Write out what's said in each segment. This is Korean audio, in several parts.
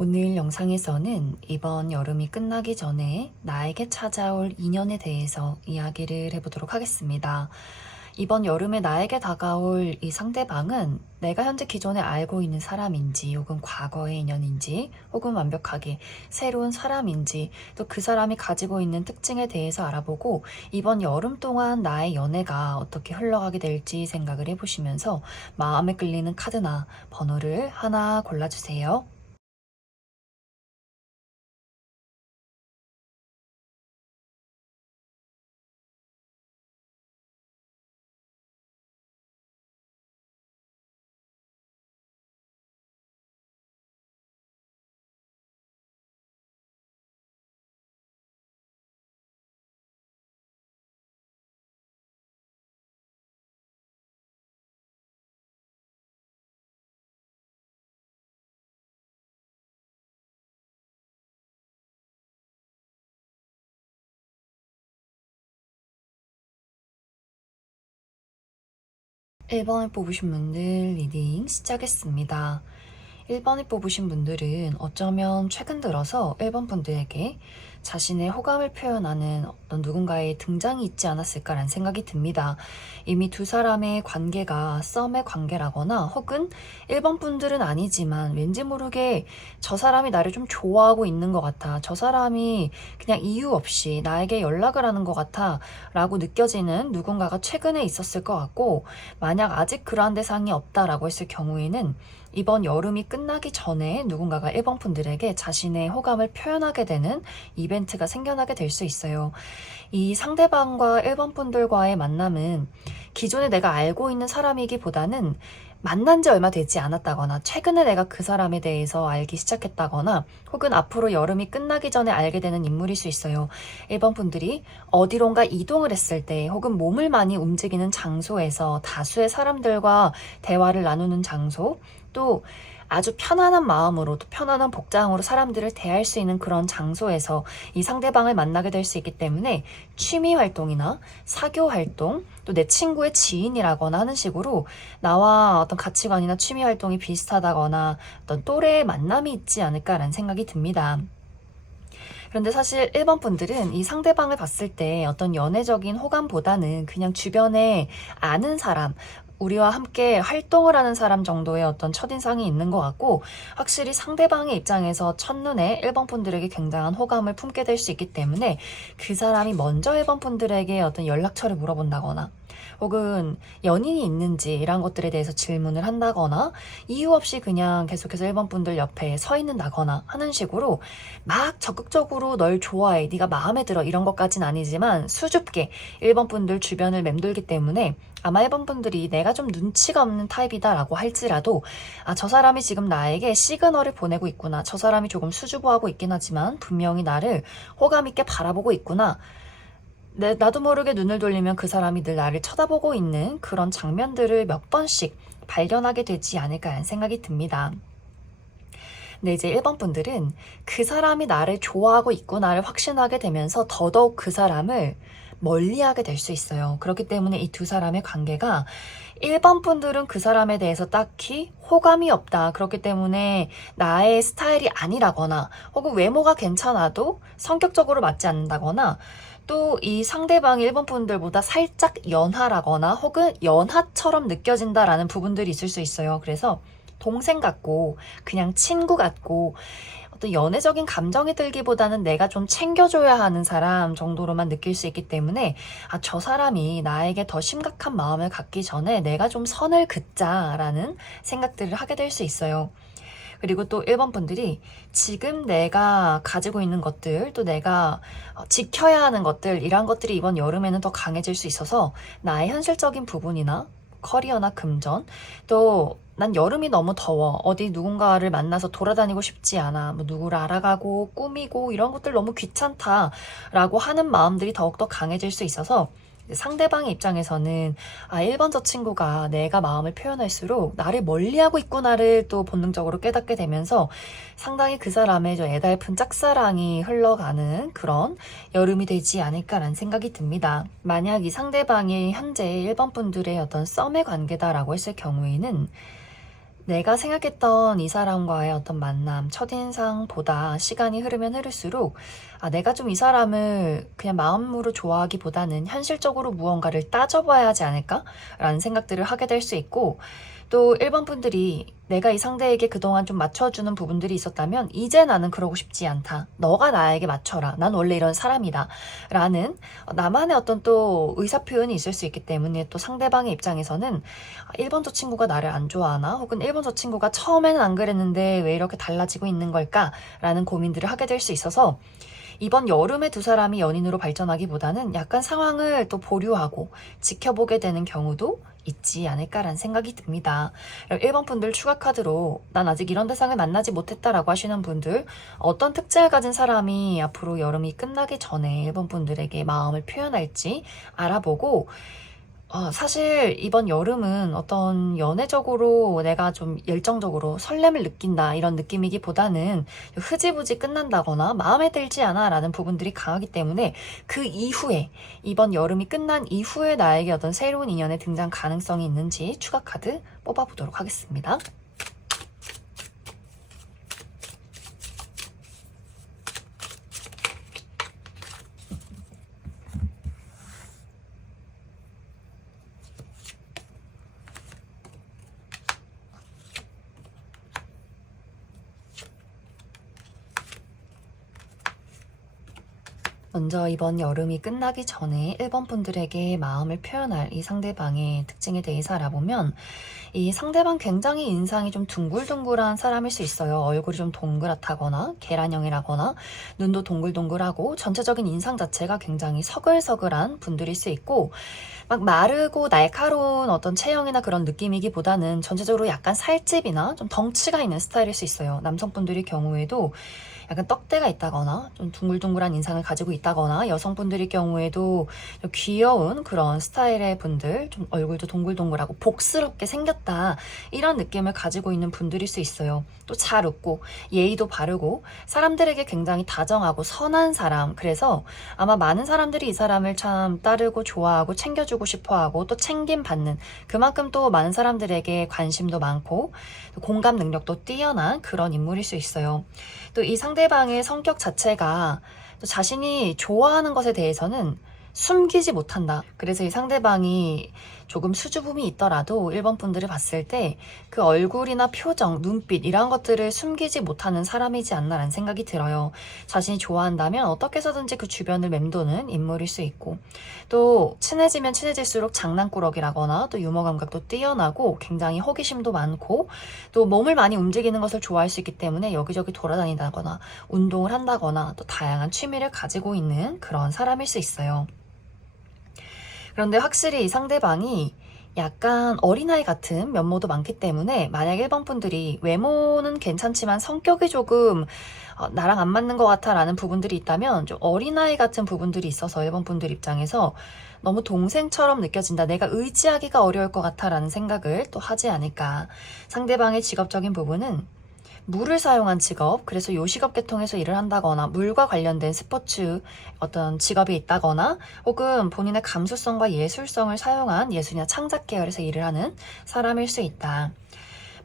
오늘 영상에서는 이번 여름이 끝나기 전에 나에게 찾아올 인연에 대해서 이야기를 해보도록 하겠습니다. 이번 여름에 나에게 다가올 이 상대방은 내가 현재 기존에 알고 있는 사람인지 혹은 과거의 인연인지 혹은 완벽하게 새로운 사람인지 또 그 사람이 가지고 있는 특징에 대해서 알아보고 이번 여름 동안 나의 연애가 어떻게 흘러가게 될지 생각을 해보시면서 마음에 끌리는 카드나 번호를 하나 골라주세요. 1번을 뽑으신 분들 리딩 시작했습니다. 1번을 뽑으신 분들은 어쩌면 최근 들어서 1번 분들에게 자신의 호감을 표현하는 어떤 누군가의 등장이 있지 않았을까라는 생각이 듭니다. 이미 두 사람의 관계가 썸의 관계라거나 혹은 1번 분들은 아니지만 왠지 모르게 저 사람이 나를 좀 좋아하고 있는 것 같아. 저 사람이 그냥 이유 없이 나에게 연락을 하는 것 같아 라고 느껴지는 누군가가 최근에 있었을 것 같고, 만약 아직 그러한 대상이 없다라고 했을 경우에는 이번 여름이 끝나기 전에 누군가가 1번 분들에게 자신의 호감을 표현하게 되는 이벤트가 생겨나게 될 수 있어요. 이 상대방과 1번 분들과의 만남은 기존에 내가 알고 있는 사람이기보다는 만난 지 얼마 되지 않았다거나 최근에 내가 그 사람에 대해서 알기 시작했다거나 혹은 앞으로 여름이 끝나기 전에 알게 되는 인물일 수 있어요. 1번 분들이 어디론가 이동을 했을 때 혹은 몸을 많이 움직이는 장소에서 다수의 사람들과 대화를 나누는 장소, 또 아주 편안한 마음으로 또 편안한 복장으로 사람들을 대할 수 있는 그런 장소에서 이 상대방을 만나게 될 수 있기 때문에 취미 활동이나 사교 활동, 또 내 친구의 지인이라거나 하는 식으로 나와 어떤 가치관이나 취미 활동이 비슷하다거나 어떤 또래의 만남이 있지 않을까라는 생각이 듭니다. 그런데 사실 1번 분들은 이 상대방을 봤을 때 어떤 연애적인 호감보다는 그냥 주변에 아는 사람, 우리와 함께 활동을 하는 사람 정도의 어떤 첫인상이 있는 것 같고, 확실히 상대방의 입장에서 첫눈에 1번 분들에게 굉장한 호감을 품게 될 수 있기 때문에 그 사람이 먼저 1번 분들에게 어떤 연락처를 물어본다거나 혹은 연인이 있는지 이런 것들에 대해서 질문을 한다거나 이유 없이 그냥 계속해서 1번 분들 옆에 서 있는다거나 하는 식으로 막 적극적으로 널 좋아해, 네가 마음에 들어 이런 것까진 아니지만 수줍게 1번 분들 주변을 맴돌기 때문에 아마 1번 분들이 내가 좀 눈치가 없는 타입이다 라고 할지라도 저 사람이 지금 나에게 시그널을 보내고 있구나, 저 사람이 조금 수줍어하고 있긴 하지만 분명히 나를 호감 있게 바라보고 있구나, 나도 모르게 눈을 돌리면 그 사람이 늘 나를 쳐다보고 있는 그런 장면들을 몇 번씩 발견하게 되지 않을까 하는 생각이 듭니다. 근데 이제 1번 분들은 그 사람이 나를 좋아하고 있구나를 확신하게 되면서 더더욱 그 사람을 멀리하게 될 수 있어요. 그렇기 때문에 이 두 사람의 관계가 1번 분들은 그 사람에 대해서 딱히 호감이 없다, 그렇기 때문에 나의 스타일이 아니라거나 혹은 외모가 괜찮아도 성격적으로 맞지 않는다거나 또 이 상대방이 1번 분들보다 살짝 연하라거나 혹은 연하처럼 느껴진다라는 부분들이 있을 수 있어요. 그래서 동생 같고 그냥 친구 같고 어떤 연애적인 감정이 들기보다는 내가 좀 챙겨줘야 하는 사람 정도로만 느낄 수 있기 때문에 저 사람이 나에게 더 심각한 마음을 갖기 전에 내가 좀 선을 긋자라는 생각들을 하게 될 수 있어요. 그리고 또 1번 분들이 지금 내가 가지고 있는 것들, 또 내가 지켜야 하는 것들, 이런 것들이 이번 여름에는 더 강해질 수 있어서 나의 현실적인 부분이나 커리어나 금전, 또 난 여름이 너무 더워, 어디 누군가를 만나서 돌아다니고 싶지 않아, 뭐 누구를 알아가고 꾸미고 이런 것들 너무 귀찮다라고 하는 마음들이 더욱더 강해질 수 있어서 상대방의 입장에서는 1번 저 친구가 내가 마음을 표현할수록 나를 멀리하고 있구나를 또 본능적으로 깨닫게 되면서 상당히 그 사람의 저 애달픈 짝사랑이 흘러가는 그런 여름이 되지 않을까라는 생각이 듭니다. 만약 이 상대방이 현재 1번 분들의 어떤 썸의 관계다라고 했을 경우에는 내가 생각했던 이 사람과의 어떤 만남, 첫인상보다 시간이 흐르면 흐를수록 내가 좀 이 사람을 그냥 마음으로 좋아하기보다는 현실적으로 무언가를 따져봐야 하지 않을까라는 생각들을 하게 될 수 있고, 또 1번 분들이 내가 이 상대에게 그동안 좀 맞춰주는 부분들이 있었다면 이제 나는 그러고 싶지 않다. 너가 나에게 맞춰라. 난 원래 이런 사람이다. 라는 나만의 어떤 또 의사표현이 있을 수 있기 때문에 또 상대방의 입장에서는 1번 저 친구가 나를 안 좋아하나? 혹은 1번 저 친구가 처음에는 안 그랬는데 왜 이렇게 달라지고 있는 걸까? 라는 고민들을 하게 될 수 있어서 이번 여름에 두 사람이 연인으로 발전하기보다는 약간 상황을 또 보류하고 지켜보게 되는 경우도 있지 않을까라는 생각이 듭니다. 1번 분들 추가 카드로 난 아직 이런 대상을 만나지 못했다라고 하시는 분들, 어떤 특징을 가진 사람이 앞으로 여름이 끝나기 전에 1번 분들에게 마음을 표현할지 알아보고, 사실 이번 여름은 어떤 연애적으로 내가 좀 열정적으로 설렘을 느낀다 이런 느낌이기보다는 흐지부지 끝난다거나 마음에 들지 않아 라는 부분들이 강하기 때문에 그 이후에, 이번 여름이 끝난 이후에 나에게 어떤 새로운 인연의 등장 가능성이 있는지 추가 카드 뽑아보도록 하겠습니다. 먼저 이번 여름이 끝나기 전에 1번 분들에게 마음을 표현할 이 상대방의 특징에 대해서 알아보면, 이 상대방 굉장히 인상이 좀 둥글둥글한 사람일 수 있어요. 얼굴이 좀 동그랗다거나 계란형이라거나 눈도 동글동글하고 전체적인 인상 자체가 굉장히 서글서글한 분들일 수 있고, 막 마르고 날카로운 어떤 체형이나 그런 느낌이기보다는 전체적으로 약간 살집이나 좀 덩치가 있는 스타일일 수 있어요. 남성분들의 경우에도 약간 떡대가 있다거나 좀 둥글둥글한 인상을 가지고 있다거나, 여성분들의 경우에도 좀 귀여운 그런 스타일의 분들, 좀 얼굴도 동글동글하고 복스럽게 생겼다 이런 느낌을 가지고 있는 분들일 수 있어요. 또 잘 웃고 예의도 바르고 사람들에게 굉장히 다정하고 선한 사람, 그래서 아마 많은 사람들이 이 사람을 참 따르고 좋아하고 챙겨주고 싶어하고 또 챙김받는, 그만큼 또 많은 사람들에게 관심도 많고 공감 능력도 뛰어난 그런 인물일 수 있어요. 또 이 상대방의 성격 자체가 또 자신이 좋아하는 것에 대해서는 숨기지 못한다. 그래서 이 상대방이 조금 수줍음이 있더라도 1번 분들을 봤을 때 그 얼굴이나 표정, 눈빛 이런 것들을 숨기지 못하는 사람이지 않나라는 생각이 들어요. 자신이 좋아한다면 어떻게 해서든지 그 주변을 맴도는 인물일 수 있고, 또 친해지면 친해질수록 장난꾸러기라거나 또 유머 감각도 뛰어나고 굉장히 호기심도 많고 또 몸을 많이 움직이는 것을 좋아할 수 있기 때문에 여기저기 돌아다닌다거나 운동을 한다거나 또 다양한 취미를 가지고 있는 그런 사람일 수 있어요. 그런데 확실히 이 상대방이 약간 어린아이 같은 면모도 많기 때문에, 만약 1번 분들이 외모는 괜찮지만 성격이 조금 나랑 안 맞는 것 같아 라는 부분들이 있다면, 좀 어린아이 같은 부분들이 있어서 1번 분들 입장에서 너무 동생처럼 느껴진다, 내가 의지하기가 어려울 것 같아 라는 생각을 또 하지 않을까. 상대방의 직업적인 부분은 물을 사용한 직업, 그래서 요식업 계통에서 일을 한다거나 물과 관련된 스포츠 어떤 직업이 있다거나, 혹은 본인의 감수성과 예술성을 사용한 예술이나 창작 계열에서 일을 하는 사람일 수 있다.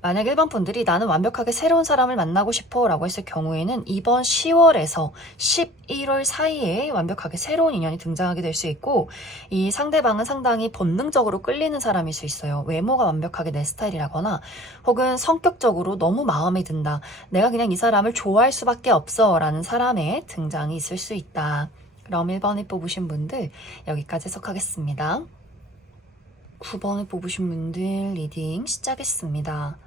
만약 1번 분들이 나는 완벽하게 새로운 사람을 만나고 싶어 라고 했을 경우에는 이번 10월에서 11월 사이에 완벽하게 새로운 인연이 등장하게 될 수 있고, 이 상대방은 상당히 본능적으로 끌리는 사람일 수 있어요. 외모가 완벽하게 내 스타일이라거나 혹은 성격적으로 너무 마음에 든다, 내가 그냥 이 사람을 좋아할 수밖에 없어 라는 사람의 등장이 있을 수 있다. 그럼 1번을 뽑으신 분들 여기까지 해석하겠습니다. 9번을 뽑으신 분들 리딩 시작했습니다.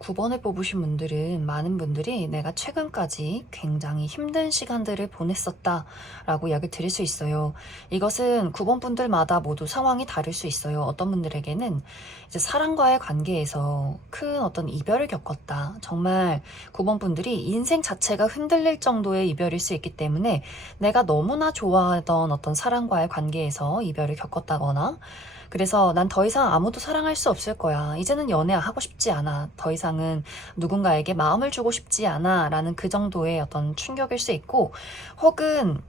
9번을 뽑으신 분들은 많은 분들이 내가 최근까지 굉장히 힘든 시간들을 보냈었다 라고 이야기를 드릴 수 있어요. 이것은 9번 분들마다 모두 상황이 다를 수 있어요. 어떤 분들에게는 이제 사람과의 관계에서 큰 어떤 이별을 겪었다. 정말 9번 분들이 인생 자체가 흔들릴 정도의 이별일 수 있기 때문에 내가 너무나 좋아하던 어떤 사람과의 관계에서 이별을 겪었다거나, 그래서 난 더 이상 아무도 사랑할 수 없을 거야, 이제는 연애하고 싶지 않아, 더 이상은 누군가에게 마음을 주고 싶지 않아 라는 그 정도의 어떤 충격일 수 있고, 혹은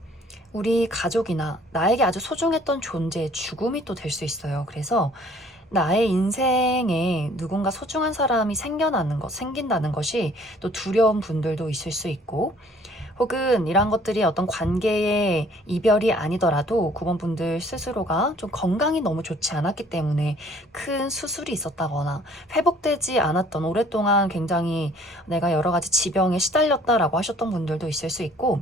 우리 가족이나 나에게 아주 소중했던 존재의 죽음이 또 될 수 있어요. 그래서 나의 인생에 누군가 소중한 사람이 생긴다는 것이 또 두려운 분들도 있을 수 있고, 혹은 이런 것들이 어떤 관계의 이별이 아니더라도 9번 분들 스스로가 좀 건강이 너무 좋지 않았기 때문에 큰 수술이 있었다거나 회복되지 않았던, 오랫동안 굉장히 내가 여러 가지 지병에 시달렸다라고 하셨던 분들도 있을 수 있고,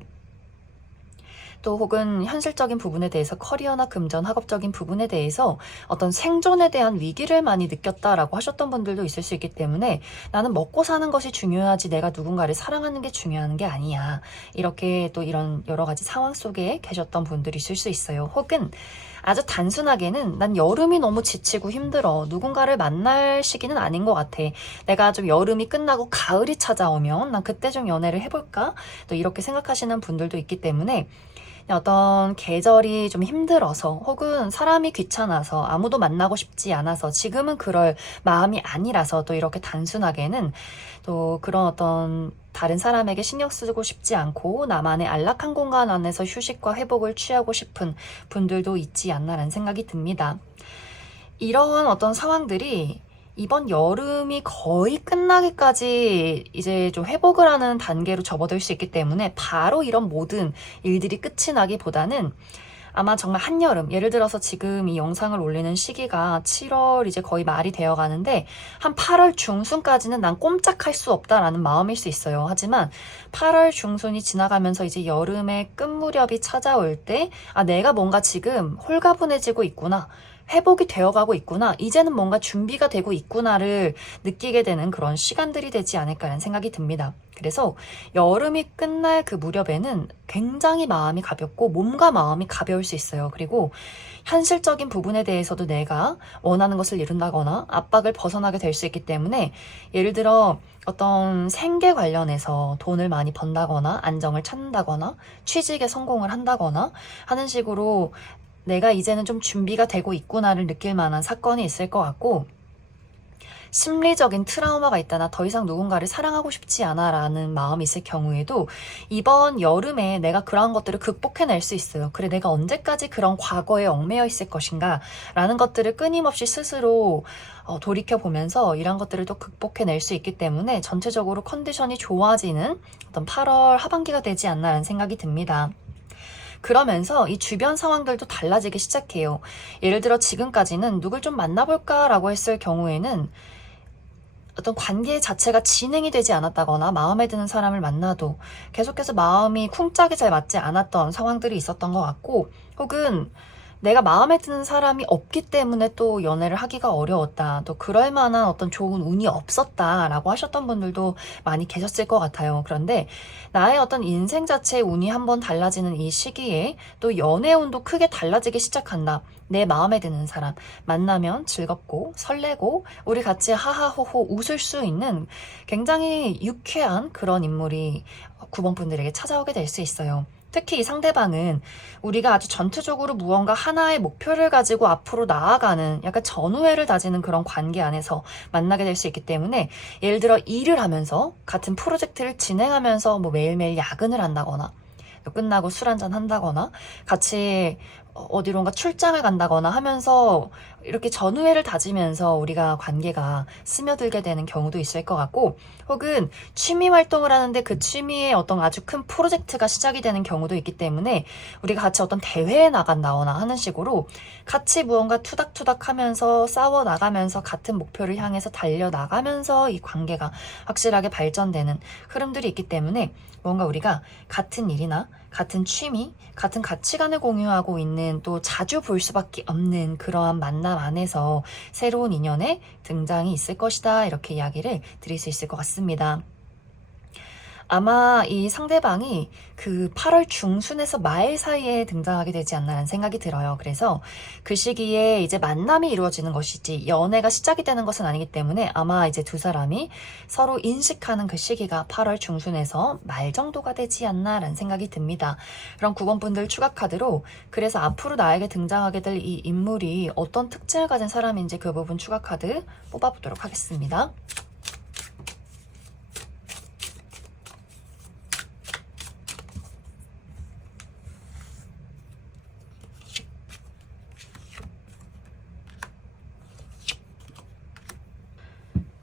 또 혹은 현실적인 부분에 대해서 커리어나 금전, 학업적인 부분에 대해서 어떤 생존에 대한 위기를 많이 느꼈다라고 하셨던 분들도 있을 수 있기 때문에 나는 먹고 사는 것이 중요하지 내가 누군가를 사랑하는 게 중요한 게 아니야. 이렇게 또 이런 여러 가지 상황 속에 계셨던 분들이 있을 수 있어요. 혹은 아주 단순하게는 난 여름이 너무 지치고 힘들어. 누군가를 만날 시기는 아닌 것 같아. 내가 좀 여름이 끝나고 가을이 찾아오면 난 그때 좀 연애를 해볼까? 또 이렇게 생각하시는 분들도 있기 때문에 어떤 계절이 좀 힘들어서 혹은 사람이 귀찮아서 아무도 만나고 싶지 않아서 지금은 그럴 마음이 아니라서 또 이렇게 단순하게는 또 그런 어떤 다른 사람에게 신경 쓰고 싶지 않고 나만의 안락한 공간 안에서 휴식과 회복을 취하고 싶은 분들도 있지 않나라는 생각이 듭니다. 이런 어떤 상황들이 이번 여름이 거의 끝나기까지 이제 좀 회복을 하는 단계로 접어들 수 있기 때문에 바로 이런 모든 일들이 끝이 나기보다는 아마 정말 한여름, 예를 들어서 지금 이 영상을 올리는 시기가 7월 이제 거의 말이 되어 가는데 한 8월 중순까지는 난 꼼짝할 수 없다라는 마음일 수 있어요. 하지만 8월 중순이 지나가면서 이제 여름의 끝 무렵이 찾아올 때 내가 뭔가 지금 홀가분해지고 있구나. 회복이 되어가고 있구나. 이제는 뭔가 준비가 되고 있구나를 느끼게 되는 그런 시간들이 되지 않을까라는 생각이 듭니다. 그래서 여름이 끝날 그 무렵에는 굉장히 마음이 가볍고 몸과 마음이 가벼울 수 있어요. 그리고 현실적인 부분에 대해서도 내가 원하는 것을 이룬다거나 압박을 벗어나게 될 수 있기 때문에 예를 들어 어떤 생계 관련해서 돈을 많이 번다거나 안정을 찾는다거나 취직에 성공을 한다거나 하는 식으로 내가 이제는 좀 준비가 되고 있구나를 느낄 만한 사건이 있을 것 같고, 심리적인 트라우마가 있다. 나 더 이상 누군가를 사랑하고 싶지 않아 라는 마음이 있을 경우에도 이번 여름에 내가 그러한 것들을 극복해낼 수 있어요. 그래, 내가 언제까지 그런 과거에 얽매여 있을 것인가 라는 것들을 끊임없이 스스로 돌이켜보면서 이런 것들을 또 극복해낼 수 있기 때문에 전체적으로 컨디션이 좋아지는 어떤 8월 하반기가 되지 않나 라는 생각이 듭니다. 그러면서 이 주변 상황들도 달라지기 시작해요. 예를 들어 지금까지는 누굴 좀 만나볼까 라고 했을 경우에는 어떤 관계 자체가 진행이 되지 않았다거나 마음에 드는 사람을 만나도 계속해서 마음이 쿵짝이 잘 맞지 않았던 상황들이 있었던 것 같고, 혹은 내가 마음에 드는 사람이 없기 때문에 또 연애를 하기가 어려웠다. 또 그럴 만한 어떤 좋은 운이 없었다라고 하셨던 분들도 많이 계셨을 것 같아요. 그런데 나의 어떤 인생 자체의 운이 한번 달라지는 이 시기에 또 연애 운도 크게 달라지기 시작한다. 내 마음에 드는 사람 만나면 즐겁고 설레고 우리 같이 하하호호 웃을 수 있는 굉장히 유쾌한 그런 인물이 9번 분들에게 찾아오게 될 수 있어요. 특히 이 상대방은 우리가 아주 전투적으로 무언가 하나의 목표를 가지고 앞으로 나아가는 약간 전우회를 다지는 그런 관계 안에서 만나게 될 수 있기 때문에, 예를 들어 일을 하면서 같은 프로젝트를 진행하면서 뭐 매일매일 야근을 한다거나 끝나고 술 한잔 한다거나 같이 어디론가 출장을 간다거나 하면서 이렇게 전우회를 다지면서 우리가 관계가 스며들게 되는 경우도 있을 것 같고, 혹은 취미 활동을 하는데 그 취미에 어떤 아주 큰 프로젝트가 시작이 되는 경우도 있기 때문에 우리가 같이 어떤 대회에 나간다거나 하는 식으로 같이 무언가 투닥투닥 하면서 싸워 나가면서 같은 목표를 향해서 달려 나가면서 이 관계가 확실하게 발전되는 흐름들이 있기 때문에 뭔가 우리가 같은 일이나 같은 취미, 같은 가치관을 공유하고 있는, 또 자주 볼 수밖에 없는 그러한 만남 안에서 새로운 인연의 등장이 있을 것이다. 이렇게 이야기를 드릴 수 있을 것 같습니다. 아마 이 상대방이 그 8월 중순에서 말 사이에 등장하게 되지 않나라는 생각이 들어요. 그래서 그 시기에 이제 만남이 이루어지는 것이지 연애가 시작이 되는 것은 아니기 때문에 아마 이제 두 사람이 서로 인식하는 그 시기가 8월 중순에서 말 정도가 되지 않나라는 생각이 듭니다. 그럼 9번 분들 추가 카드로 그래서 앞으로 나에게 등장하게 될 이 인물이 어떤 특징을 가진 사람인지 그 부분 추가 카드 뽑아보도록 하겠습니다.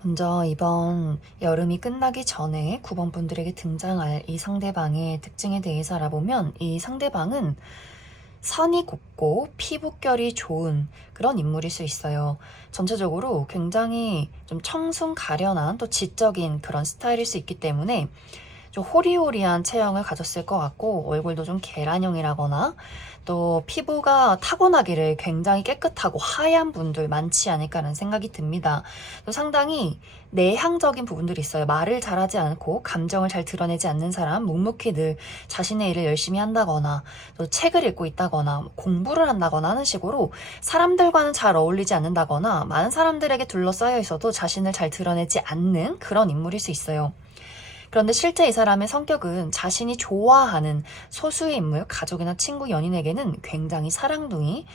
먼저 이번 여름이 끝나기 전에 9번 분들에게 등장할 이 상대방의 특징에 대해서 알아보면 이 상대방은 선이 곱고 피부결이 좋은 그런 인물일 수 있어요. 전체적으로 굉장히 좀 청순 가련한 또 지적인 그런 스타일일 수 있기 때문에 좀 호리호리한 체형을 가졌을 것 같고 얼굴도 좀 계란형이라거나 또 피부가 타고나기를 굉장히 깨끗하고 하얀 분들 많지 않을까라는 생각이 듭니다. 또 상당히 내향적인 부분들이 있어요. 말을 잘하지 않고 감정을 잘 드러내지 않는 사람, 묵묵히 늘 자신의 일을 열심히 한다거나 또 책을 읽고 있다거나 공부를 한다거나 하는 식으로 사람들과는 잘 어울리지 않는다거나 많은 사람들에게 둘러싸여 있어도 자신을 잘 드러내지 않는 그런 인물일 수 있어요. 그런데 실제 이 사람의 성격은 자신이 좋아하는 소수의 인물, 가족이나 친구, 연인에게는 굉장히 사랑둥이,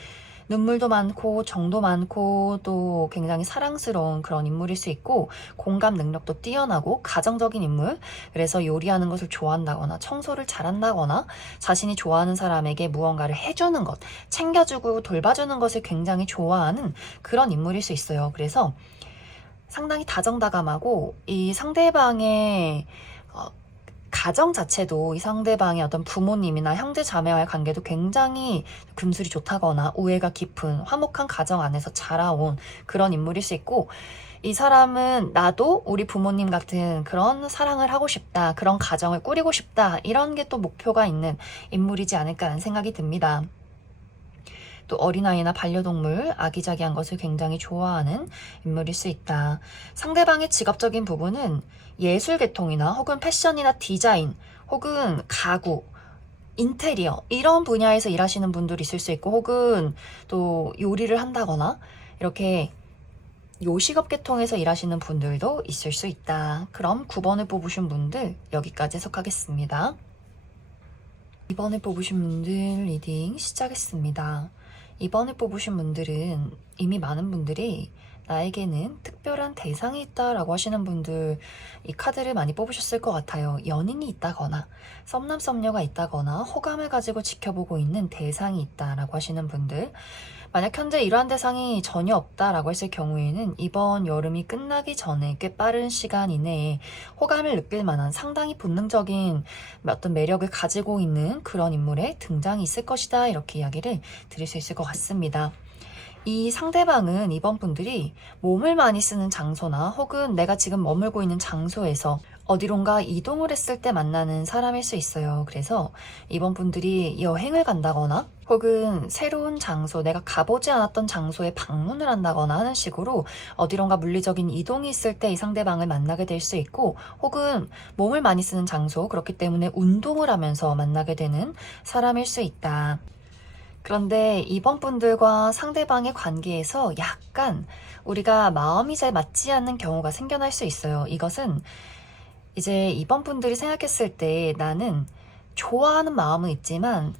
눈물도 많고 정도 많고 또 굉장히 사랑스러운 그런 인물일 수 있고 공감 능력도 뛰어나고 가정적인 인물, 그래서 요리하는 것을 좋아한다거나 청소를 잘한다거나 자신이 좋아하는 사람에게 무언가를 해주는 것, 챙겨주고 돌봐주는 것을 굉장히 좋아하는 그런 인물일 수 있어요. 그래서 상당히 다정다감하고 이 상대방의 가정 자체도 이 상대방의 어떤 부모님이나 형제 자매와의 관계도 굉장히 금술이 좋다거나 우애가 깊은 화목한 가정 안에서 자라온 그런 인물일 수 있고, 이 사람은 나도 우리 부모님 같은 그런 사랑을 하고 싶다, 그런 가정을 꾸리고 싶다, 이런 게 또 목표가 있는 인물이지 않을까라는 생각이 듭니다. 또 어린아이나 반려동물, 아기자기한 것을 굉장히 좋아하는 인물일 수 있다. 상대방의 직업적인 부분은 예술 계통이나 혹은 패션이나 디자인 혹은 가구, 인테리어 이런 분야에서 일하시는 분들이 있을 수 있고, 혹은 또 요리를 한다거나 이렇게 요식업 계통에서 일하시는 분들도 있을 수 있다. 그럼 9번을 뽑으신 분들 여기까지 해석하겠습니다. 2번을 뽑으신 분들 리딩 시작했습니다. 2번을 뽑으신 분들은 이미 많은 분들이 나에게는 특별한 대상이 있다라고 하시는 분들, 이 카드를 많이 뽑으셨을 것 같아요. 연인이 있다거나 썸남 썸녀가 있다거나 호감을 가지고 지켜보고 있는 대상이 있다라고 하시는 분들, 만약 현재 이러한 대상이 전혀 없다라고 했을 경우에는 이번 여름이 끝나기 전에 꽤 빠른 시간 이내에 호감을 느낄 만한 상당히 본능적인 어떤 매력을 가지고 있는 그런 인물의 등장이 있을 것이다, 이렇게 이야기를 드릴 수 있을 것 같습니다. 이 상대방은 이번 분들이 몸을 많이 쓰는 장소나 혹은 내가 지금 머물고 있는 장소에서 어디론가 이동을 했을 때 만나는 사람일 수 있어요. 그래서 이번 분들이 여행을 간다거나 혹은 새로운 장소, 내가 가보지 않았던 장소에 방문을 한다거나 하는 식으로 어디론가 물리적인 이동이 있을 때 이 상대방을 만나게 될 수 있고, 혹은 몸을 많이 쓰는 장소, 그렇기 때문에 운동을 하면서 만나게 되는 사람일 수 있다. 그런데 이번 분들과 상대방의 관계에서 약간 우리가 마음이 잘 맞지 않는 경우가 생겨날 수 있어요. 이것은 이제 이번 분들이 생각했을 때 나는 좋아하는 마음은 있지만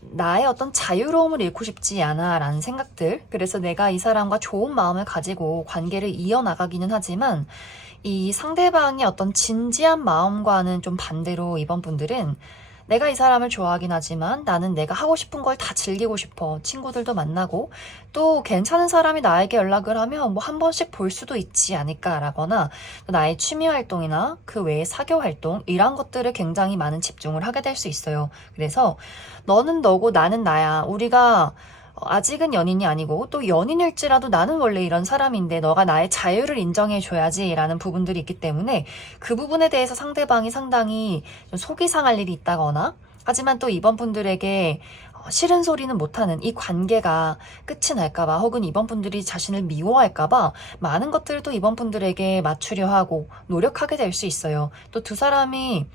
나의 어떤 자유로움을 잃고 싶지 않아 라는 생각들, 그래서 내가 이 사람과 좋은 마음을 가지고 관계를 이어나가기는 하지만 이 상대방의 어떤 진지한 마음과는 좀 반대로 이번 분들은 내가 이 사람을 좋아하긴 하지만 나는 내가 하고 싶은 걸 다 즐기고 싶어. 친구들도 만나고 또 괜찮은 사람이 나에게 연락을 하면 뭐 한 번씩 볼 수도 있지 않을까라거나, 또 나의 취미 활동이나 그 외의 사교 활동 이런 것들을 굉장히 많은 집중을 하게 될 수 있어요. 그래서 너는 너고 나는 나야. 우리가 아직은 연인이 아니고 또 연인일지라도 나는 원래 이런 사람인데 너가 나의 자유를 인정해줘야지 라는 부분들이 있기 때문에 그 부분에 대해서 상대방이 상당히 좀 속이 상할 일이 있다거나, 하지만 또 이번 분들에게 싫은 소리는 못하는 이 관계가 끝이 날까봐 혹은 이번 분들이 자신을 미워할까봐 많은 것들을 또 이번 분들에게 맞추려 하고 노력하게 될 수 있어요. 또 두 사람이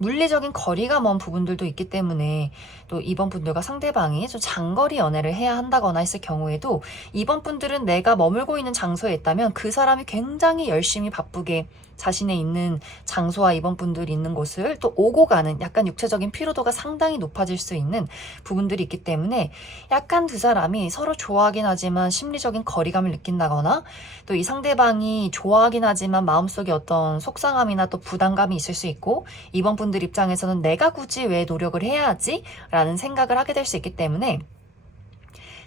물리적인 거리가 먼 부분들도 있기 때문에 또 이번 분들과 상대방이 좀 장거리 연애를 해야 한다거나 했을 경우에도 이번 분들은 내가 머물고 있는 장소에 있다면 그 사람이 굉장히 열심히 바쁘게 자신의 있는 장소와 이번 분들이 있는 곳을 또 오고 가는 약간 육체적인 피로도가 상당히 높아질 수 있는 부분들이 있기 때문에 약간 두 사람이 서로 좋아하긴 하지만 심리적인 거리감을 느낀다거나, 또 이 상대방이 좋아하긴 하지만 마음속에 어떤 속상함이나 또 부담감이 있을 수 있고, 이번 분들 입장에서는 내가 굳이 왜 노력을 해야 하지? 라는 생각을 하게 될 수 있기 때문에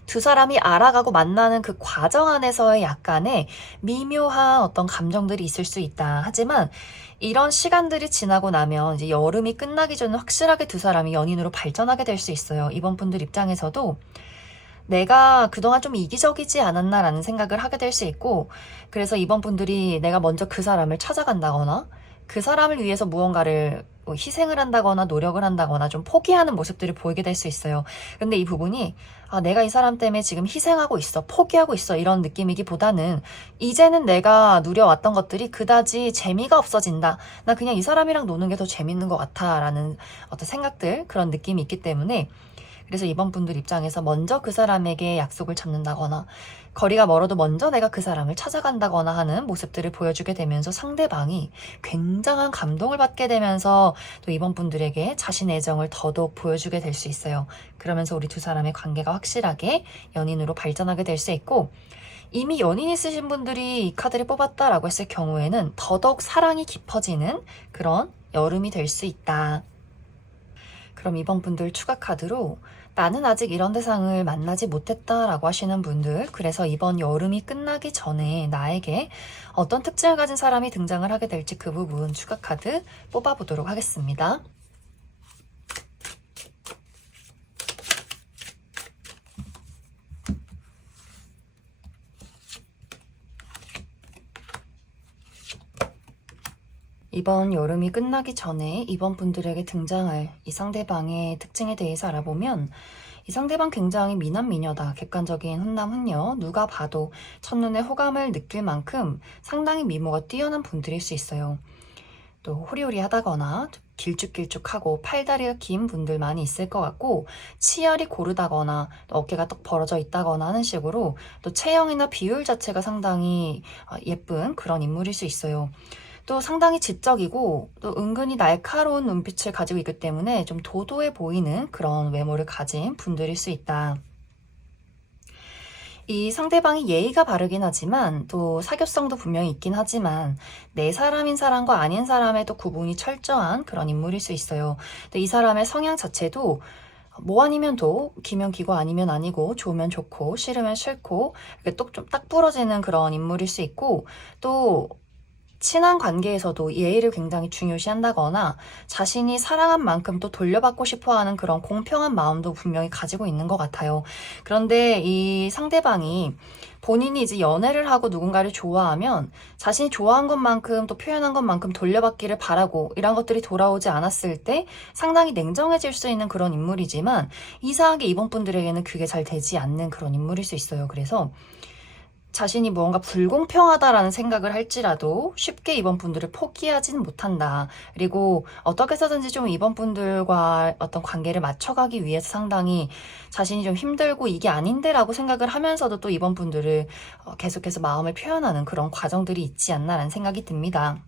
두 사람이 알아가고 만나는 그 과정 안에서의 약간의 미묘한 어떤 감정들이 있을 수 있다. 하지만 이런 시간들이 지나고 나면 이제 여름이 끝나기 전에 확실하게 두 사람이 연인으로 발전하게 될 수 있어요. 이번 분들 입장에서도 내가 그동안 좀 이기적이지 않았나라는 생각을 하게 될 수 있고, 그래서 이번 분들이 내가 먼저 그 사람을 찾아간다거나 그 사람을 위해서 무언가를 뭐 희생을 한다거나 노력을 한다거나 좀 포기하는 모습들을 보이게 될 수 있어요. 근데 이 부분이 내가 이 사람 때문에 지금 희생하고 있어, 포기하고 있어 이런 느낌이기보다는 이제는 내가 누려왔던 것들이 그다지 재미가 없어진다. 나 그냥 이 사람이랑 노는 게 더 재밌는 것 같아 라는 어떤 생각들, 그런 느낌이 있기 때문에, 그래서 이번 분들 입장에서 먼저 그 사람에게 약속을 잡는다거나 거리가 멀어도 먼저 내가 그 사람을 찾아간다거나 하는 모습들을 보여주게 되면서 상대방이 굉장한 감동을 받게 되면서 또 이번 분들에게 자신의 애정을 더더욱 보여주게 될 수 있어요. 그러면서 우리 두 사람의 관계가 확실하게 연인으로 발전하게 될 수 있고, 이미 연인 있으신 분들이 이 카드를 뽑았다라고 했을 경우에는 더더욱 사랑이 깊어지는 그런 여름이 될 수 있다. 그럼 이번 분들 추가 카드로 나는 아직 이런 대상을 만나지 못했다 라고 하시는 분들, 그래서 이번 여름이 끝나기 전에 나에게 어떤 특징을 가진 사람이 등장을 하게 될지 그 부분 추가 카드 뽑아보도록 하겠습니다. 이번 여름이 끝나기 전에 이번 분들에게 등장할 이 상대방의 특징에 대해서 알아보면, 이 상대방 굉장히 미남미녀다. 객관적인 훈남 훈녀, 누가 봐도 첫눈에 호감을 느낄 만큼 상당히 미모가 뛰어난 분들일 수 있어요. 또 호리호리하다거나 길쭉길쭉하고 팔다리가 긴 분들 많이 있을 것 같고, 치열이 고르다거나 또 어깨가 떡 벌어져 있다거나 하는 식으로 또 체형이나 비율 자체가 상당히 예쁜 그런 인물일 수 있어요. 또 상당히 지적이고 또 은근히 날카로운 눈빛을 가지고 있기 때문에 좀 도도해 보이는 그런 외모를 가진 분들일 수 있다. 이 상대방이 예의가 바르긴 하지만 또 사교성도 분명히 있긴 하지만 내 사람인 사람과 아닌 사람의 또 구분이 철저한 그런 인물일 수 있어요. 또 이 사람의 성향 자체도 뭐 아니면 도, 기면 기고 아니면 아니고, 좋으면 좋고 싫으면 싫고, 이렇게 좀 딱 부러지는 그런 인물일 수 있고, 또 친한 관계에서도 예의를 굉장히 중요시한다거나 자신이 사랑한 만큼 또 돌려받고 싶어하는 그런 공평한 마음도 분명히 가지고 있는 것 같아요. 그런데 이 상대방이 본인이 이제 연애를 하고 누군가를 좋아하면 자신이 좋아한 것만큼 또 표현한 것만큼 돌려받기를 바라고, 이런 것들이 돌아오지 않았을 때 상당히 냉정해질 수 있는 그런 인물이지만, 이상하게 이번 분들에게는 그게 잘 되지 않는 그런 인물일 수 있어요. 그래서 자신이 무언가 불공평하다라는 생각을 할지라도 쉽게 이번 분들을 포기하지는 못한다. 그리고 어떻게 해서든지 좀 이번 분들과 어떤 관계를 맞춰가기 위해서 상당히 자신이 좀 힘들고 이게 아닌데 라고 생각을 하면서도 또 이번 분들을 계속해서 마음을 표현하는 그런 과정들이 있지 않나라는 생각이 듭니다.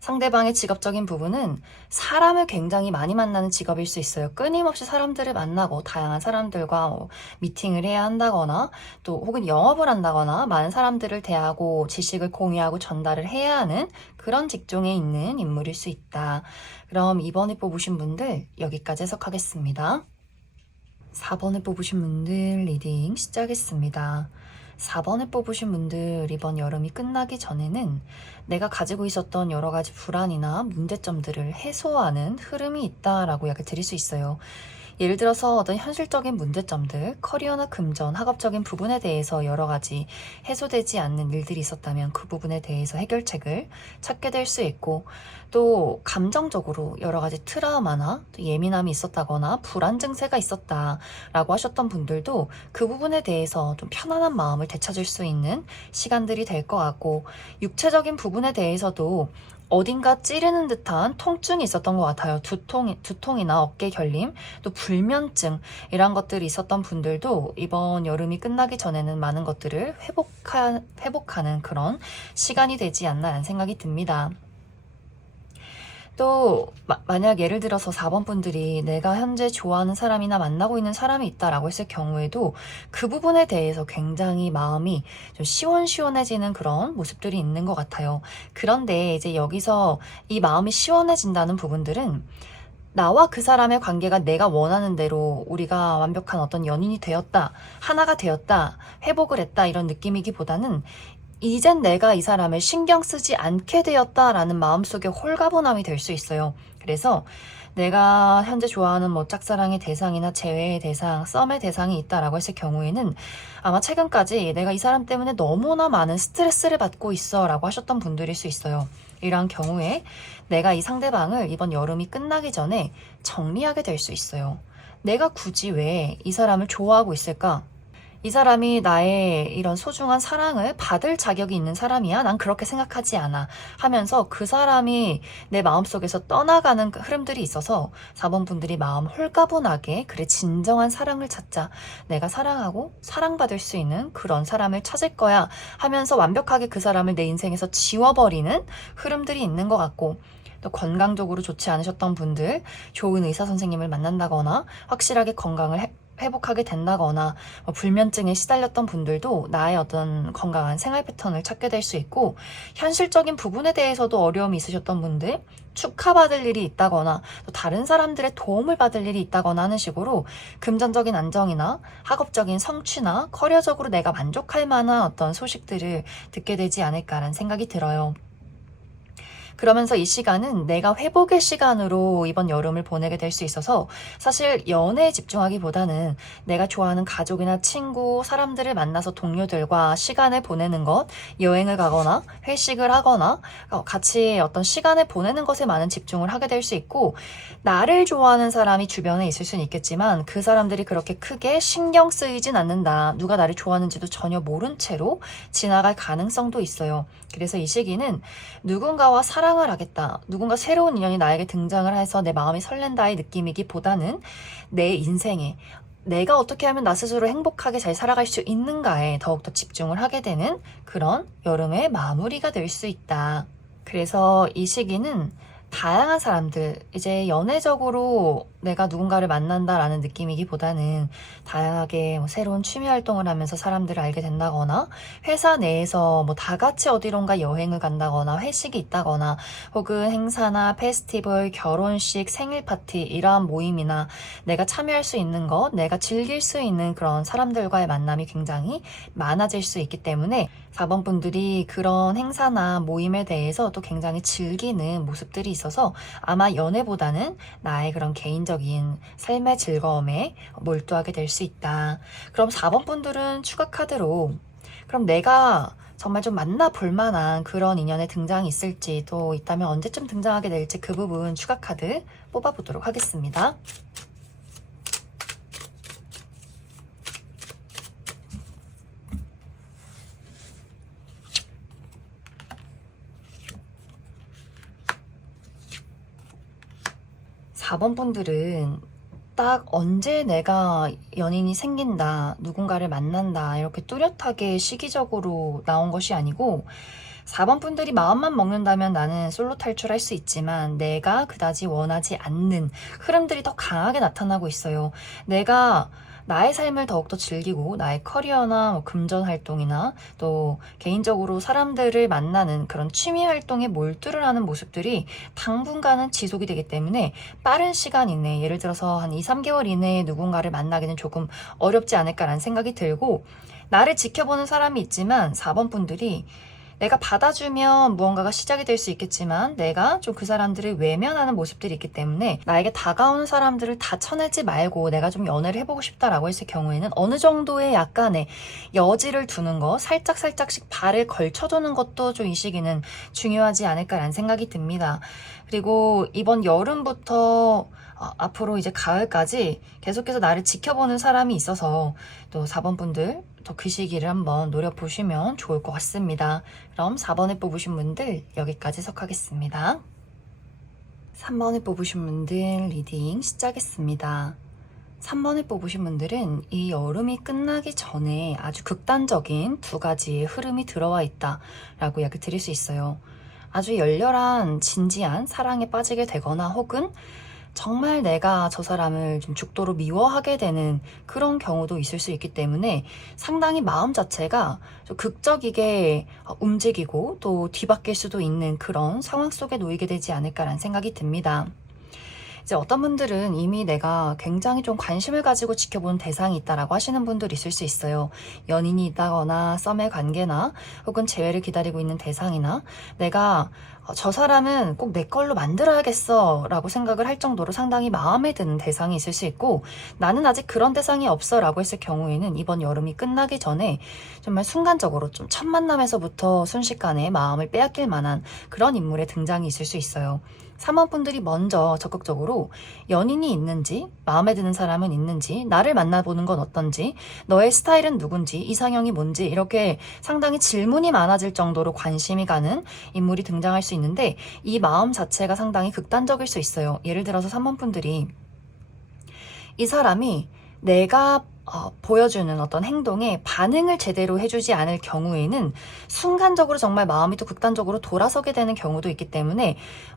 상대방의 직업적인 부분은 사람을 굉장히 많이 만나는 직업일 수 있어요. 끊임없이 사람들을 만나고 다양한 사람들과 미팅을 해야 한다거나 또 혹은 영업을 한다거나 많은 사람들을 대하고 지식을 공유하고 전달을 해야 하는 그런 직종에 있는 인물일 수 있다. 그럼 2번에 뽑으신 분들 여기까지 해석하겠습니다. 4번에 뽑으신 분들 리딩 시작했습니다. 4번에 뽑으신 분들 이번 여름이 끝나기 전에는 내가 가지고 있었던 여러 가지 불안이나 문제점들을 해소하는 흐름이 있다라고 이야기 드릴 수 있어요. 예를 들어서 어떤 현실적인 문제점들, 커리어나 금전, 학업적인 부분에 대해서 여러 가지 해소되지 않는 일들이 있었다면 그 부분에 대해서 해결책을 찾게 될 수 있고, 또 감정적으로 여러 가지 트라우마나 또 예민함이 있었다거나 불안 증세가 있었다라고 하셨던 분들도 그 부분에 대해서 좀 편안한 마음을 되찾을 수 있는 시간들이 될 것 같고, 육체적인 부분에 대해서도 어딘가 찌르는 듯한 통증이 있었던 것 같아요. 두통이나 어깨 결림, 또 불면증, 이런 것들이 있었던 분들도 이번 여름이 끝나기 전에는 많은 것들을 회복하는 그런 시간이 되지 않나라는 생각이 듭니다. 또 만약 예를 들어서 4번 분들이 내가 현재 좋아하는 사람이나 만나고 있는 사람이 있다라고 했을 경우에도 그 부분에 대해서 굉장히 마음이 좀 시원시원해지는 그런 모습들이 있는 것 같아요. 그런데 이제 여기서 이 마음이 시원해진다는 부분들은 나와 그 사람의 관계가 내가 원하는 대로 우리가 완벽한 어떤 연인이 되었다, 하나가 되었다, 회복을 했다 이런 느낌이기보다는 이젠 내가 이 사람을 신경 쓰지 않게 되었다라는 마음속에 홀가분함이 될 수 있어요. 그래서 내가 현재 좋아하는 뭐 짝사랑의 대상이나 재회의 대상, 썸의 대상이 있다라고 했을 경우에는 아마 최근까지 내가 이 사람 때문에 너무나 많은 스트레스를 받고 있어 라고 하셨던 분들일 수 있어요. 이러한 경우에 내가 이 상대방을 이번 여름이 끝나기 전에 정리하게 될 수 있어요. 내가 굳이 왜 이 사람을 좋아하고 있을까? 이 사람이 나의 이런 소중한 사랑을 받을 자격이 있는 사람이야? 난 그렇게 생각하지 않아. 하면서 그 사람이 내 마음속에서 떠나가는 흐름들이 있어서 4번 분들이 마음 홀가분하게 그래 진정한 사랑을 찾자. 내가 사랑하고 사랑받을 수 있는 그런 사람을 찾을 거야. 하면서 완벽하게 그 사람을 내 인생에서 지워버리는 흐름들이 있는 것 같고 또 건강적으로 좋지 않으셨던 분들, 좋은 의사 선생님을 만난다거나 확실하게 건강을 회복하게 된다거나 불면증에 시달렸던 분들도 나의 어떤 건강한 생활 패턴을 찾게 될 수 있고 현실적인 부분에 대해서도 어려움이 있으셨던 분들 축하받을 일이 있다거나 또 다른 사람들의 도움을 받을 일이 있다거나 하는 식으로 금전적인 안정이나 학업적인 성취나 커리어적으로 내가 만족할 만한 어떤 소식들을 듣게 되지 않을까라는 생각이 들어요. 그러면서 이 시간은 내가 회복의 시간으로 이번 여름을 보내게 될 수 있어서 사실 연애에 집중하기보다는 내가 좋아하는 가족이나 친구, 사람들을 만나서 동료들과 시간을 보내는 것, 여행을 가거나 회식을 하거나 같이 어떤 시간을 보내는 것에 많은 집중을 하게 될 수 있고 나를 좋아하는 사람이 주변에 있을 수는 있겠지만 그 사람들이 그렇게 크게 신경 쓰이진 않는다. 누가 나를 좋아하는지도 전혀 모른 채로 지나갈 가능성도 있어요. 그래서 이 시기는 누군가와 사랑을 하겠다. 누군가 새로운 인연이 나에게 등장을 해서 내 마음이 설렌다의 느낌이기보다는 내 인생에 내가 어떻게 하면 나 스스로 행복하게 잘 살아갈 수 있는가에 더욱더 집중을 하게 되는 그런 여름의 마무리가 될 수 있다. 그래서 이 시기는 다양한 사람들, 이제 연애적으로 내가 누군가를 만난다라는 느낌이기보다는 다양하게 뭐 새로운 취미 활동을 하면서 사람들을 알게 된다거나 회사 내에서 뭐 다 같이 어디론가 여행을 간다거나 회식이 있다거나 혹은 행사나 페스티벌, 결혼식, 생일 파티 이러한 모임이나 내가 참여할 수 있는 것, 내가 즐길 수 있는 그런 사람들과의 만남이 굉장히 많아질 수 있기 때문에 4번 분들이 그런 행사나 모임에 대해서 또 굉장히 즐기는 모습들이 있어서 아마 연애보다는 나의 그런 개인적인 삶의 즐거움에 몰두하게 될 수 있다. 그럼 4번 분들은 추가 카드로 그럼 내가 정말 좀 만나볼 만한 그런 인연의 등장이 있을지 또 있다면 언제쯤 등장하게 될지 그 부분 추가 카드 뽑아보도록 하겠습니다. 4번 분들은 딱 언제 내가 연인이 생긴다, 누군가를 만난다, 이렇게 뚜렷하게 시기적으로 나온 것이 아니고 4번 분들이 마음만 먹는다면 나는 솔로 탈출할 수 있지만 내가 그다지 원하지 않는 흐름들이 더 강하게 나타나고 있어요. 내가 나의 삶을 더욱더 즐기고 나의 커리어나 뭐 금전 활동이나 또 개인적으로 사람들을 만나는 그런 취미 활동에 몰두를 하는 모습들이 당분간은 지속이 되기 때문에 빠른 시간 이내에 예를 들어서 한 2, 3개월 이내에 누군가를 만나기는 조금 어렵지 않을까라는 생각이 들고 나를 지켜보는 사람이 있지만 4번 분들이 내가 받아주면 무언가가 시작이 될 수 있겠지만 내가 좀 그 사람들을 외면하는 모습들이 있기 때문에 나에게 다가오는 사람들을 다 쳐내지 말고 내가 좀 연애를 해보고 싶다라고 했을 경우에는 어느 정도의 약간의 여지를 두는 거 살짝씩 발을 걸쳐두는 것도 좀 이 시기는 중요하지 않을까라는 생각이 듭니다. 그리고 이번 여름부터 앞으로 이제 가을까지 계속해서 나를 지켜보는 사람이 있어서 또 4번 분들 또 그 시기를 한번 노려보시면 좋을 것 같습니다. 그럼 4번에 뽑으신 분들 여기까지 석하겠습니다. 3번에 뽑으신 분들 리딩 시작했습니다. 3번을 뽑으신 분들은 이 여름이 끝나기 전에 아주 극단적인 두 가지의 흐름이 들어와 있다라고 이야기 드릴 수 있어요. 아주 열렬한 진지한 사랑에 빠지게 되거나 혹은 정말 내가 저 사람을 좀 죽도록 미워하게 되는 그런 경우도 있을 수 있기 때문에 상당히 마음 자체가 좀 극적이게 움직이고 또 뒤바뀔 수도 있는 그런 상황 속에 놓이게 되지 않을까라는 생각이 듭니다. 이제 어떤 분들은 이미 내가 굉장히 좀 관심을 가지고 지켜본 대상이 있다라고 하시는 분들이 있을 수 있어요. 연인이 있다거나 썸의 관계나 혹은 재회를 기다리고 있는 대상이나 내가 저 사람은 꼭 내 걸로 만들어야겠어 라고 생각을 할 정도로 상당히 마음에 드는 대상이 있을 수 있고, 나는 아직 그런 대상이 없어 라고 했을 경우에는 이번 여름이 끝나기 전에 정말 순간적으로 좀 첫 만남에서부터 순식간에 마음을 빼앗길 만한 그런 인물의 등장이 있을 수 있어요. 사모분들이 먼저 적극적으로 연인이 있는지, 마음에 드는 사람은 있는지, 나를 만나보는 건 어떤지, 너의 스타일은 누군지, 이상형이 뭔지, 이렇게 상당히 질문이 많아질 정도로 관심이 가는 인물이 등장할 수 있는데, 이 마음 자체가 상당히 극단적일 수 있어요. 예를 들어서 사모분들이 이 사람이 내가 보여주는 어떤 행동에 반응을 제대로 해주지 않을 경우에는 순간적으로 정말 마음이 또 극단적으로 돌아서게 되는 경우도 있기 때문에,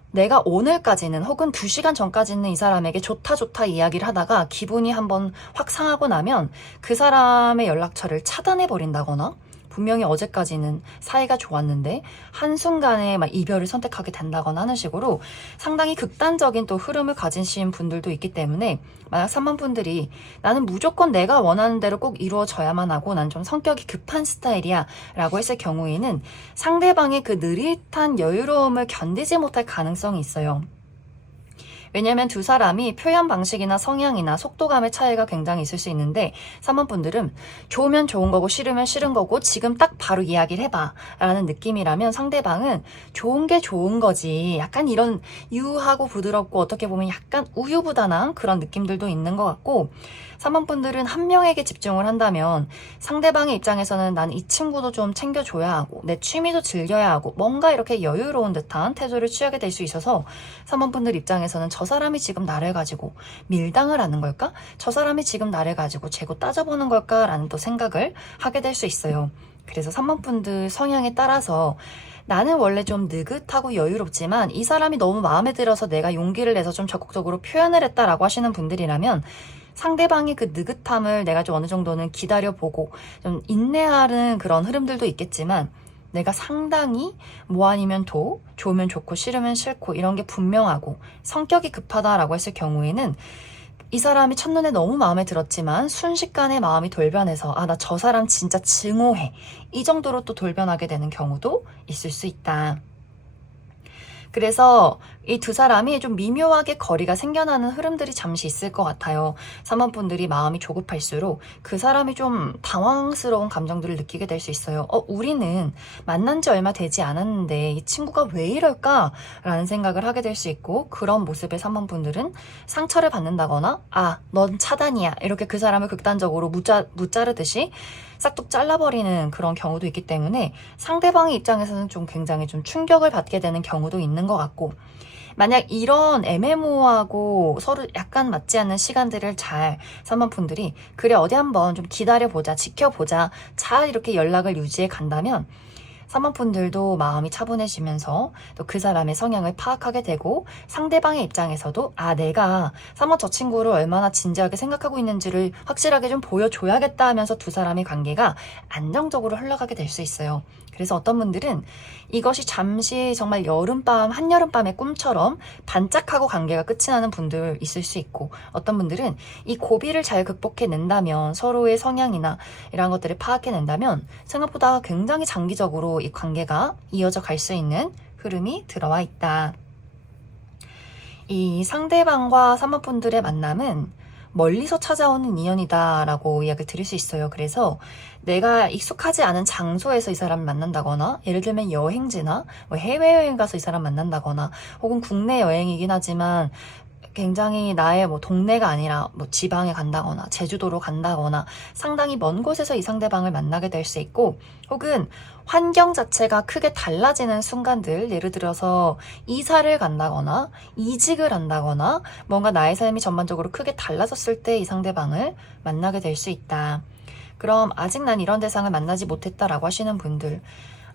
내가 오늘까지는 혹은 2시간 전까지는 이 사람에게 좋다 좋다 이야기를 하다가 기분이 한번 확 상하고 나면 그 사람의 연락처를 차단해 버린다거나, 분명히 어제까지는 사이가 좋았는데 한순간에 막 이별을 선택하게 된다거나 하는 식으로 상당히 극단적인 또 흐름을 가지신 분들도 있기 때문에, 만약 3만 분들이 나는 무조건 내가 원하는 대로 꼭 이루어져야만 하고 난 좀 성격이 급한 스타일이야 라고 했을 경우에는 상대방의 그 느릿한 여유로움을 견디지 못할 가능성이 있어요. 왜냐면 두 사람이 표현 방식이나 성향이나 속도감의 차이가 굉장히 있을 수 있는데, 3번 분들은 좋으면 좋은 거고 싫으면 싫은 거고 지금 딱 바로 이야기를 해봐 라는 느낌이라면, 상대방은 좋은 게 좋은 거지, 약간 이런 유하고 부드럽고 어떻게 보면 약간 우유부단한 그런 느낌들도 있는 것 같고, 3번 분들은 한 명에게 집중을 한다면 상대방의 입장에서는 난 이 친구도 좀 챙겨줘야 하고 내 취미도 즐겨야 하고 뭔가 이렇게 여유로운 듯한 태도를 취하게 될 수 있어서, 3번 분들 입장에서는 저 사람이 지금 나를 가지고 밀당을 하는 걸까? 저 사람이 지금 나를 가지고 재고 따져보는 걸까? 라는 또 생각을 하게 될 수 있어요. 그래서 3번 분들 성향에 따라서 나는 원래 좀 느긋하고 여유롭지만 이 사람이 너무 마음에 들어서 내가 용기를 내서 좀 적극적으로 표현을 했다라고 하시는 분들이라면, 상대방의 그 느긋함을 내가 좀 어느 정도는 기다려보고 좀 인내하는 그런 흐름들도 있겠지만, 내가 상당히 뭐 아니면 도, 좋으면 좋고 싫으면 싫고 이런 게 분명하고 성격이 급하다라고 했을 경우에는, 이 사람이 첫눈에 너무 마음에 들었지만 순식간에 마음이 돌변해서 나 저 사람 진짜 증오해, 이 정도로 또 돌변하게 되는 경우도 있을 수 있다. 그래서 이 두 사람이 좀 미묘하게 거리가 생겨나는 흐름들이 잠시 있을 것 같아요. 3번 분들이 마음이 조급할수록 그 사람이 좀 당황스러운 감정들을 느끼게 될 수 있어요. 우리는 만난 지 얼마 되지 않았는데 이 친구가 왜 이럴까? 라는 생각을 하게 될 수 있고, 그런 모습에 3번 분들은 상처를 받는다거나 넌 차단이야, 이렇게 그 사람을 극단적으로 무자르듯이 싹둑 잘라버리는 그런 경우도 있기 때문에, 상대방의 입장에서는 좀 굉장히 좀 충격을 받게 되는 경우도 있는 것 같고, 만약 이런 애매모호하고 서로 약간 맞지 않는 시간들을 잘 3번 분들이 그래 어디 한번 좀 기다려보자, 지켜보자, 잘 이렇게 연락을 유지해 간다면 3번 분들도 마음이 차분해지면서 또 그 사람의 성향을 파악하게 되고, 상대방의 입장에서도 내가 3번 저 친구를 얼마나 진지하게 생각하고 있는지를 확실하게 좀 보여줘야겠다 하면서 두 사람의 관계가 안정적으로 흘러가게 될 수 있어요. 그래서 어떤 분들은 이것이 잠시 정말 여름밤, 한여름밤의 꿈처럼 반짝하고 관계가 끝이 나는 분들 있을 수 있고, 어떤 분들은 이 고비를 잘 극복해낸다면, 서로의 성향이나 이런 것들을 파악해낸다면 생각보다 굉장히 장기적으로 이 관계가 이어져 갈 수 있는 흐름이 들어와 있다. 이 상대방과 사모분들의 만남은 멀리서 찾아오는 인연이다 라고 이야기를 드릴 수 있어요. 그래서 내가 익숙하지 않은 장소에서 이 사람을 만난다거나, 예를 들면 여행지나 해외여행 가서 이 사람 만난다거나, 혹은 국내 여행이긴 하지만 굉장히 나의 동네가 아니라 지방에 간다거나 제주도로 간다거나 상당히 먼 곳에서 이 상대방을 만나게 될 수 있고, 혹은 환경 자체가 크게 달라지는 순간들, 예를 들어서 이사를 간다거나 이직을 한다거나 뭔가 나의 삶이 전반적으로 크게 달라졌을 때 이 상대방을 만나게 될 수 있다. 그럼 아직 난 이런 대상을 만나지 못했다라고 하시는 분들,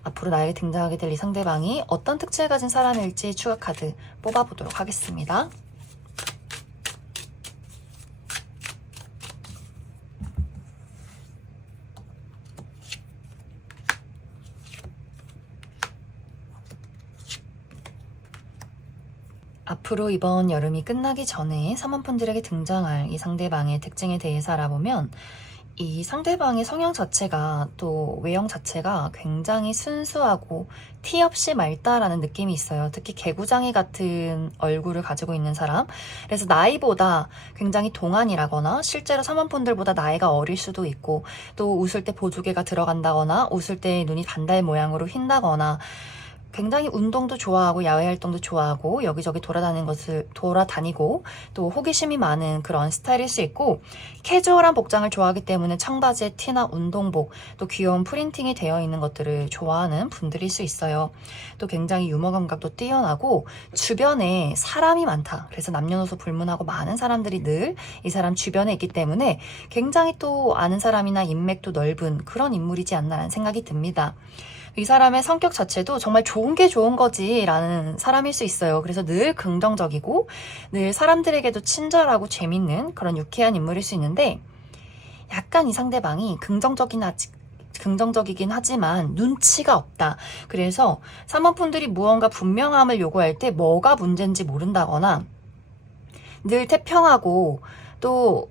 앞으로 나에게 등장하게 될 이 상대방이 어떤 특징을 가진 사람일지 추가 카드 뽑아보도록 하겠습니다. 앞으로 이번 여름이 끝나기 전에 사모분들에게 등장할 이 상대방의 특징에 대해서 알아보면 이 상대방의 성향 자체가 또 외형 자체가 굉장히 순수하고 티 없이 맑다라는 느낌이 있어요. 특히 개구장이 같은 얼굴을 가지고 있는 사람. 그래서 나이보다 굉장히 동안이라거나 실제로 사모분들보다 나이가 어릴 수도 있고 또 웃을 때 보조개가 들어간다거나 웃을 때 눈이 반달 모양으로 휜다거나 굉장히 운동도 좋아하고 야외 활동도 좋아하고 여기저기 돌아다니고 또 호기심이 많은 그런 스타일일 수 있고 캐주얼한 복장을 좋아하기 때문에 청바지에 티나 운동복 또 귀여운 프린팅이 되어 있는 것들을 좋아하는 분들일 수 있어요. 또 굉장히 유머 감각도 뛰어나고 주변에 사람이 많다. 그래서 남녀노소 불문하고 많은 사람들이 늘 이 사람 주변에 있기 때문에 굉장히 또 아는 사람이나 인맥도 넓은 그런 인물이지 않나라는 생각이 듭니다. 이 사람의 성격 자체도 정말 좋은 게 좋은 거지 라는 사람일 수 있어요. 그래서 늘 긍정적이고 늘 사람들에게도 친절하고 재밌는 그런 유쾌한 인물일 수 있는데 약간 이 상대방이 긍정적이긴 하지만 눈치가 없다. 그래서 사모분들이 무언가 분명함을 요구할 때 뭐가 문제인지 모른다거나 늘 태평하고 또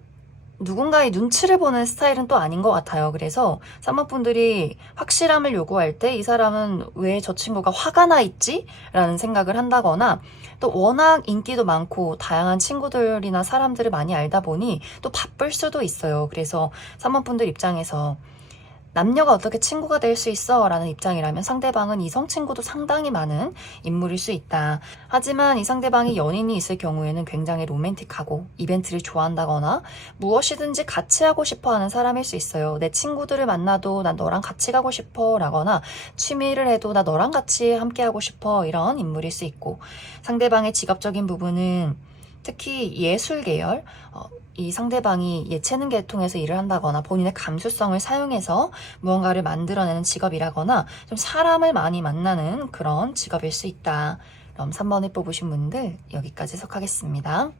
누군가의 눈치를 보는 스타일은 또 아닌 것 같아요. 그래서 사모분들이 확실함을 요구할 때 이 사람은 왜 저 친구가 화가 나 있지? 라는 생각을 한다거나 또 워낙 인기도 많고 다양한 친구들이나 사람들을 많이 알다 보니 또 바쁠 수도 있어요. 그래서 사모분들 입장에서 남녀가 어떻게 친구가 될 수 있어? 라는 입장이라면 상대방은 이성 친구도 상당히 많은 인물일 수 있다. 하지만 이 상대방이 연인이 있을 경우에는 굉장히 로맨틱하고 이벤트를 좋아한다거나 무엇이든지 같이 하고 싶어 하는 사람일 수 있어요. 내 친구들을 만나도 난 너랑 같이 가고 싶어 라거나 취미를 해도 나 너랑 같이 함께 하고 싶어 이런 인물일 수 있고 상대방의 직업적인 부분은 특히 예술 계열, 이 상대방이 예체능 계통에서 일을 한다거나 본인의 감수성을 사용해서 무언가를 만들어내는 직업이라거나 좀 사람을 많이 만나는 그런 직업일 수 있다. 그럼 3번을 뽑으신 분들 여기까지 해석하겠습니다.